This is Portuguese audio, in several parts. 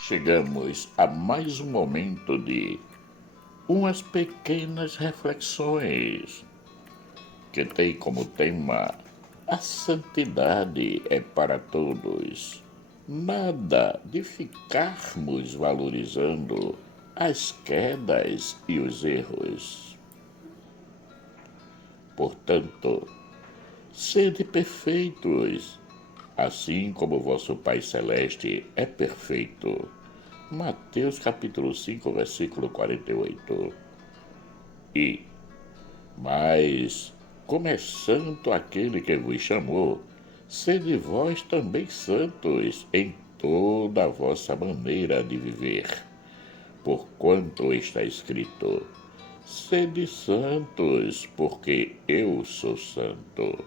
Chegamos a mais um momento de umas pequenas reflexões que tem como tema: a santidade é para todos. Nada de ficarmos valorizando as quedas e os erros. Portanto, sede perfeitos, assim como vosso Pai Celeste é perfeito. Mateus capítulo 5, versículo 48. Mas, como é santo aquele que vos chamou, sede vós também santos em toda a vossa maneira de viver. Porquanto está escrito: sede santos, porque eu sou santo.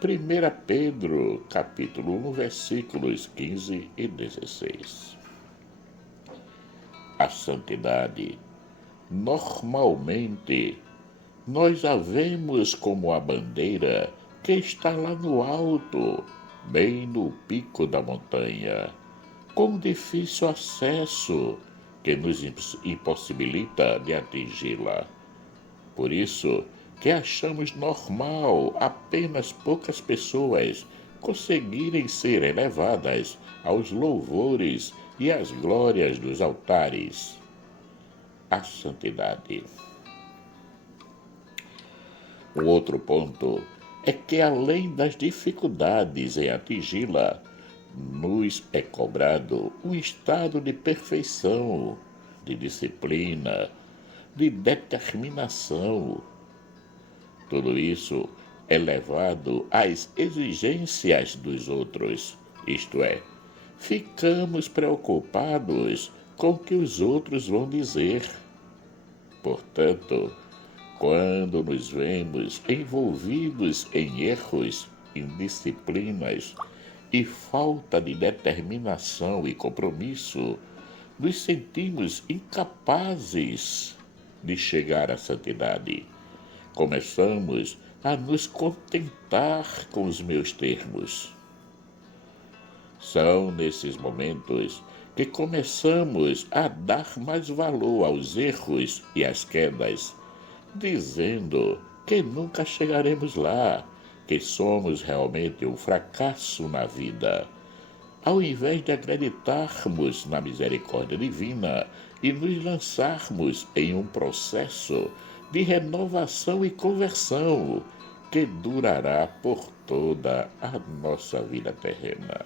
1 Pedro, capítulo 1, versículos 15 e 16. A santidade, normalmente, nós a vemos como a bandeira que está lá no alto, bem no pico da montanha, com difícil acesso que nos impossibilita de atingi-la. Por isso que achamos normal apenas poucas pessoas conseguirem ser elevadas aos louvores e às glórias dos altares. A santidade. O outro ponto é que, além das dificuldades em atingi-la, nos é cobrado um estado de perfeição, de disciplina, de determinação. Tudo isso é levado às exigências dos outros, isto é, ficamos preocupados com o que os outros vão dizer. Portanto, quando nos vemos envolvidos em erros, indisciplinas e falta de determinação e compromisso, nos sentimos incapazes de chegar à santidade. Começamos a nos contentar com os meus termos. São nesses momentos que começamos a dar mais valor aos erros e às quedas, dizendo que nunca chegaremos lá, que somos realmente um fracasso na vida, ao invés de acreditarmos na misericórdia divina e nos lançarmos em um processo de renovação e conversão que durará por toda a nossa vida terrena.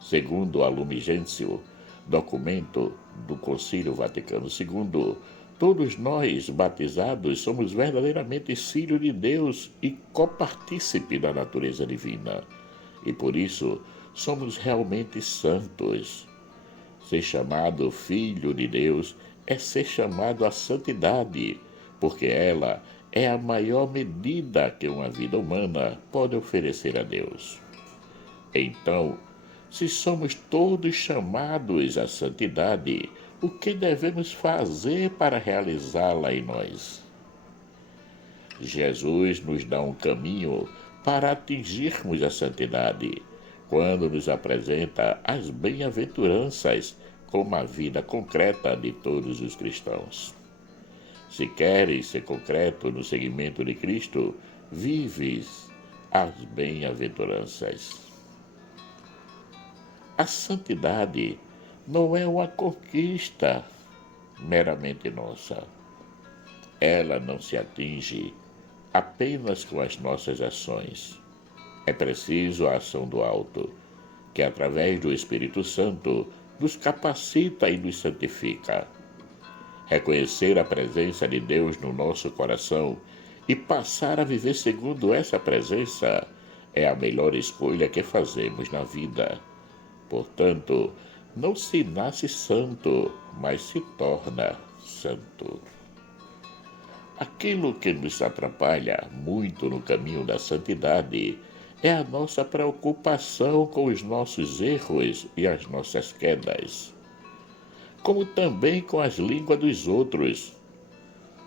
Segundo a Lumen Gentium, documento do Concílio Vaticano II, todos nós, batizados, somos verdadeiramente filhos de Deus e copartícipe da natureza divina. E por isso, somos realmente santos. Ser chamado filho de Deus é ser chamado à santidade, porque ela é a maior medida que uma vida humana pode oferecer a Deus. Então, se somos todos chamados à santidade, o que devemos fazer para realizá-la em nós? Jesus nos dá um caminho para atingirmos a santidade, quando nos apresenta as bem-aventuranças como a vida concreta de todos os cristãos. Se queres ser concreto no seguimento de Cristo, vives as bem-aventuranças. A santidade não é uma conquista meramente nossa. Ela não se atinge apenas com as nossas ações. É preciso a ação do alto, que através do Espírito Santo nos capacita e nos santifica. Reconhecer a presença de Deus no nosso coração e passar a viver segundo essa presença é a melhor escolha que fazemos na vida. Portanto, não se nasce santo, mas se torna santo. Aquilo que nos atrapalha muito no caminho da santidade é a nossa preocupação com os nossos erros e as nossas quedas, como também com as línguas dos outros.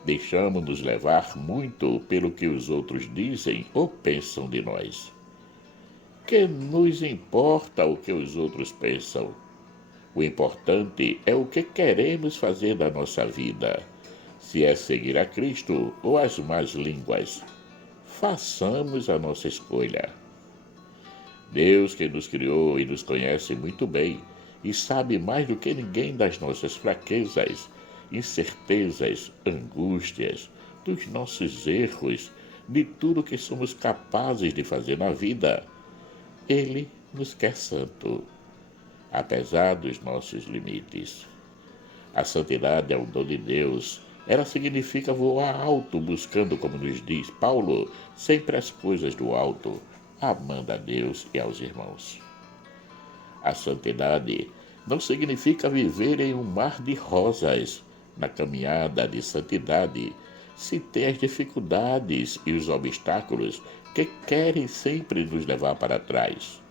Deixamos-nos levar muito pelo que os outros dizem ou pensam de nós. Que nos importa o que os outros pensam? O importante é o que queremos fazer da nossa vida. Se é seguir a Cristo ou as más línguas, façamos a nossa escolha. Deus, que nos criou e nos conhece muito bem e sabe mais do que ninguém das nossas fraquezas, incertezas, angústias, dos nossos erros, de tudo que somos capazes de fazer na vida, Ele nos quer santo, apesar dos nossos limites. A santidade é um dom de Deus. Ela significa voar alto, buscando, como nos diz Paulo, sempre as coisas do alto, amando a Deus e aos irmãos. A santidade não significa viver em um mar de rosas. Na caminhada de santidade, se tem as dificuldades e os obstáculos que querem sempre nos levar para trás.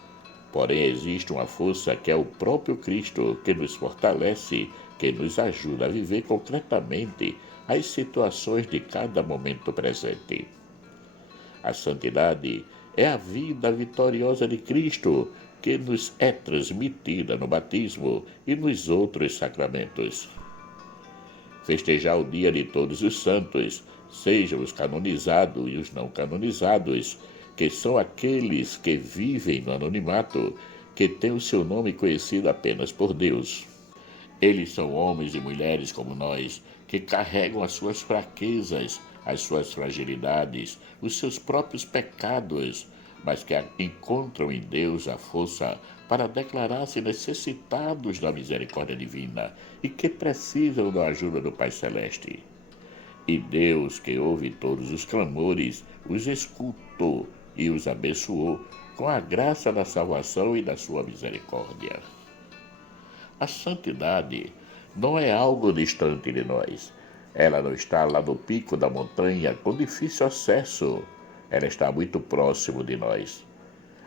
Porém, existe uma força que é o próprio Cristo, que nos fortalece, que nos ajuda a viver concretamente as situações de cada momento presente. A santidade é a vida vitoriosa de Cristo, que nos é transmitida no batismo e nos outros sacramentos. Festejar o dia de todos os santos, sejam os canonizados e os não canonizados, que são aqueles que vivem no anonimato, que têm o seu nome conhecido apenas por Deus. Eles são homens e mulheres como nós, que carregam as suas fraquezas, as suas fragilidades, os seus próprios pecados, mas que encontram em Deus a força para declarar-se necessitados da misericórdia divina e que precisam da ajuda do Pai Celeste. E Deus, que ouve todos os clamores, os escutou e os abençoou com a graça da salvação e da sua misericórdia. A santidade não é algo distante de nós. Ela não está lá no pico da montanha com difícil acesso. Ela está muito próximo de nós.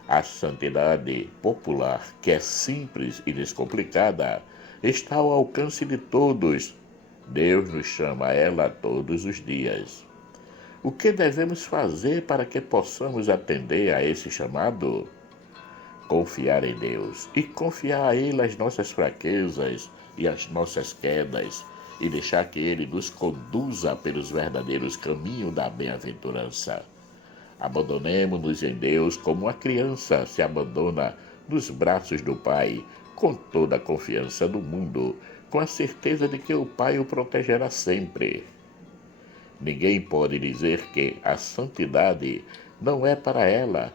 A santidade popular, que é simples e descomplicada, está ao alcance de todos. Deus nos chama a ela todos os dias. O que devemos fazer para que possamos atender a esse chamado? Confiar em Deus e confiar a Ele as nossas fraquezas e as nossas quedas e deixar que Ele nos conduza pelos verdadeiros caminhos da bem-aventurança. Abandonemo-nos em Deus como uma criança se abandona nos braços do Pai, com toda a confiança do mundo, com a certeza de que o Pai o protegerá sempre. Ninguém pode dizer que a santidade não é para ela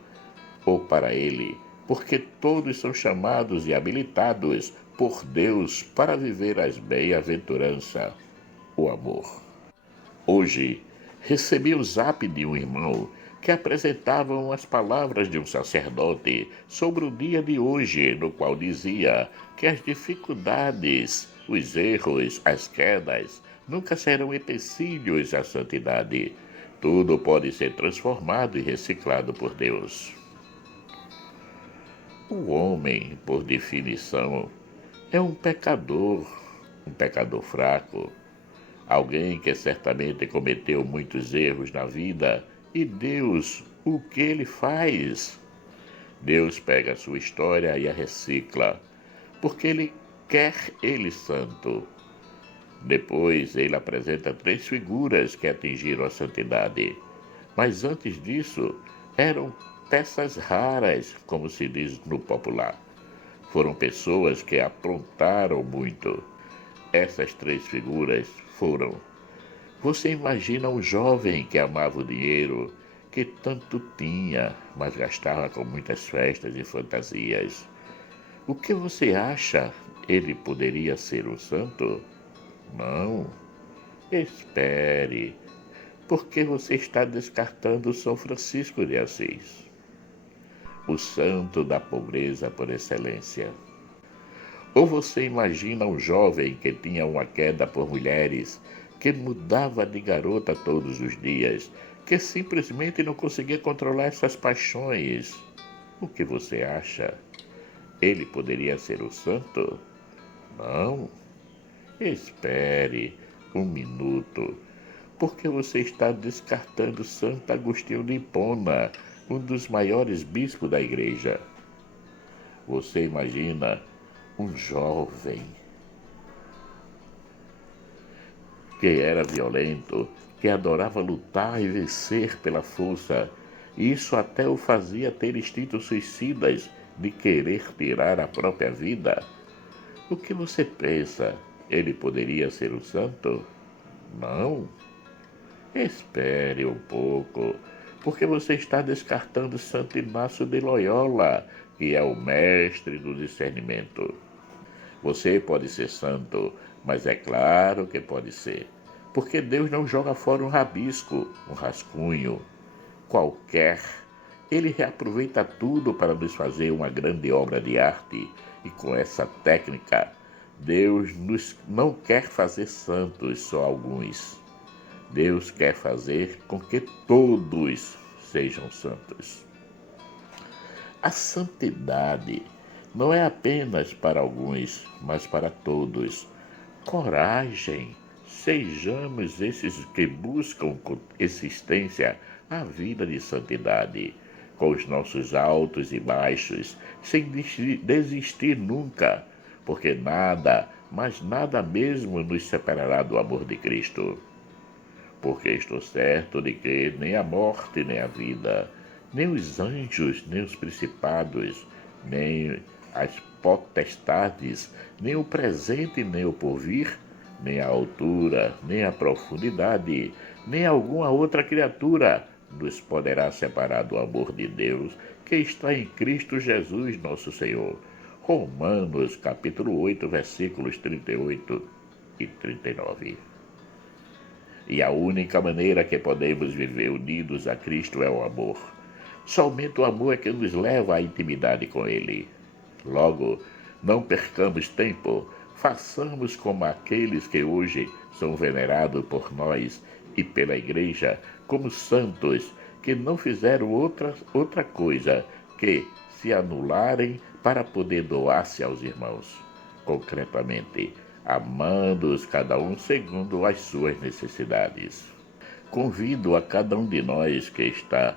ou para ele, porque todos são chamados e habilitados por Deus para viver as bem-aventuranças, o amor. Hoje, recebi o zap de um irmão que apresentava umas palavras de um sacerdote sobre o dia de hoje, no qual dizia que as dificuldades, os erros, as quedas, nunca serão empecilhos à santidade. Tudo pode ser transformado e reciclado por Deus. O homem, por definição, é um pecador fraco, alguém que certamente cometeu muitos erros na vida. E Deus, o que Ele faz? Deus pega a sua história e a recicla, porque Ele quer Ele santo. Depois, Ele apresenta 3 figuras que atingiram a santidade. Mas antes disso, eram peças raras, como se diz no popular. Foram pessoas que aprontaram muito. Essas 3 figuras foram: você imagina um jovem que amava o dinheiro, que tanto tinha, mas gastava com muitas festas e fantasias. O que você acha? Ele poderia ser um santo? Não. Espere, porque você está descartando São Francisco de Assis, o santo da pobreza por excelência. Ou você imagina um jovem que tinha uma queda por mulheres, que mudava de garota todos os dias, que simplesmente não conseguia controlar essas paixões. O que você acha? Ele poderia ser o santo? Não. Espere um minuto, porque você está descartando Santo Agostinho de Hipona, um dos maiores bispos da igreja. Você imagina um jovem que era violento, que adorava lutar e vencer pela força. Isso até o fazia ter instintos suicidas de querer tirar a própria vida. O que você pensa? Ele poderia ser um santo? Não. Espere um pouco, porque você está descartando Santo Inácio de Loyola, que é o mestre do discernimento. Você pode ser santo, mas é claro que pode ser, porque Deus não joga fora um rabisco, um rascunho qualquer. Ele reaproveita tudo para nos fazer uma grande obra de arte, e com essa técnica, Deus não quer fazer santos só alguns. Deus quer fazer com que todos sejam santos. A santidade não é apenas para alguns, mas para todos. Coragem, sejamos esses que buscam com insistência a vida de santidade, com os nossos altos e baixos, sem desistir nunca, porque nada, mas nada mesmo nos separará do amor de Cristo. Porque estou certo de que nem a morte, nem a vida, nem os anjos, nem os principados, nem as potestades, nem o presente, nem o porvir, nem a altura, nem a profundidade, nem alguma outra criatura nos poderá separar do amor de Deus que está em Cristo Jesus, nosso Senhor. Romanos, capítulo 8, versículos 38 e 39. E a única maneira que podemos viver unidos a Cristo é o amor. Somente o amor é que nos leva à intimidade com Ele. Logo, não percamos tempo, façamos como aqueles que hoje são venerados por nós e pela Igreja como santos, que não fizeram outra coisa que se anularem para poder doar-se aos irmãos. Concretamente, amando-os cada um segundo as suas necessidades. Convido a cada um de nós que está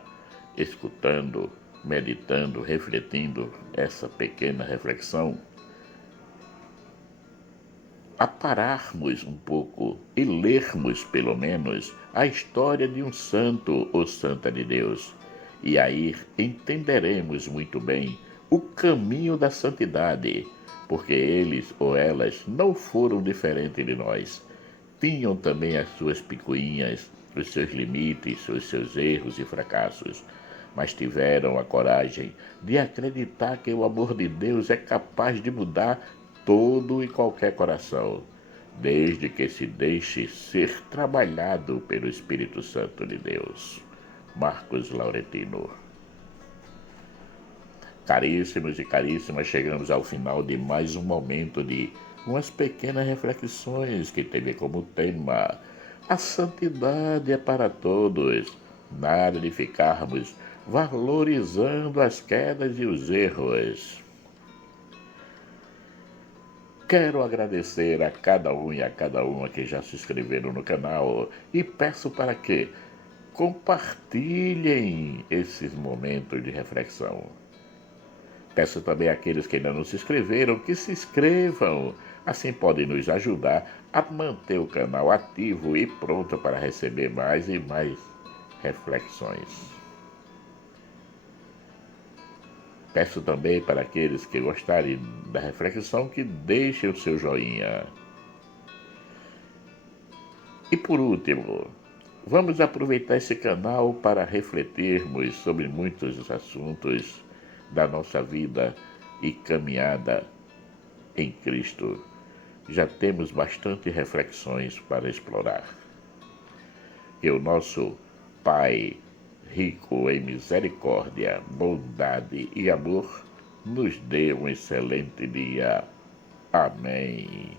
escutando, meditando, refletindo essa pequena reflexão, a pararmos um pouco e lermos, pelo menos, a história de um santo ou santa de Deus. E aí entenderemos muito bem o caminho da santidade, porque eles ou elas não foram diferentes de nós. Tinham também as suas picuinhas, os seus limites, os seus erros e fracassos, mas tiveram a coragem de acreditar que o amor de Deus é capaz de mudar todo e qualquer coração, desde que se deixe ser trabalhado pelo Espírito Santo de Deus. Marcos Lauretino. Caríssimos e caríssimas, chegamos ao final de mais um momento de umas pequenas reflexões que teve como tema: a santidade é para todos, nada de ficarmos valorizando as quedas e os erros. Quero agradecer a cada um e a cada uma que já se inscreveram no canal e peço para que compartilhem esses momentos de reflexão. Peço também àqueles que ainda não se inscreveram que se inscrevam, assim podem nos ajudar a manter o canal ativo e pronto para receber mais e mais reflexões. Peço também para aqueles que gostarem da reflexão que deixem o seu joinha. E por último, vamos aproveitar esse canal para refletirmos sobre muitos assuntos da nossa vida e caminhada em Cristo. Já temos bastante reflexões para explorar. Que o nosso Pai, rico em misericórdia, bondade e amor, nos dê um excelente dia. Amém.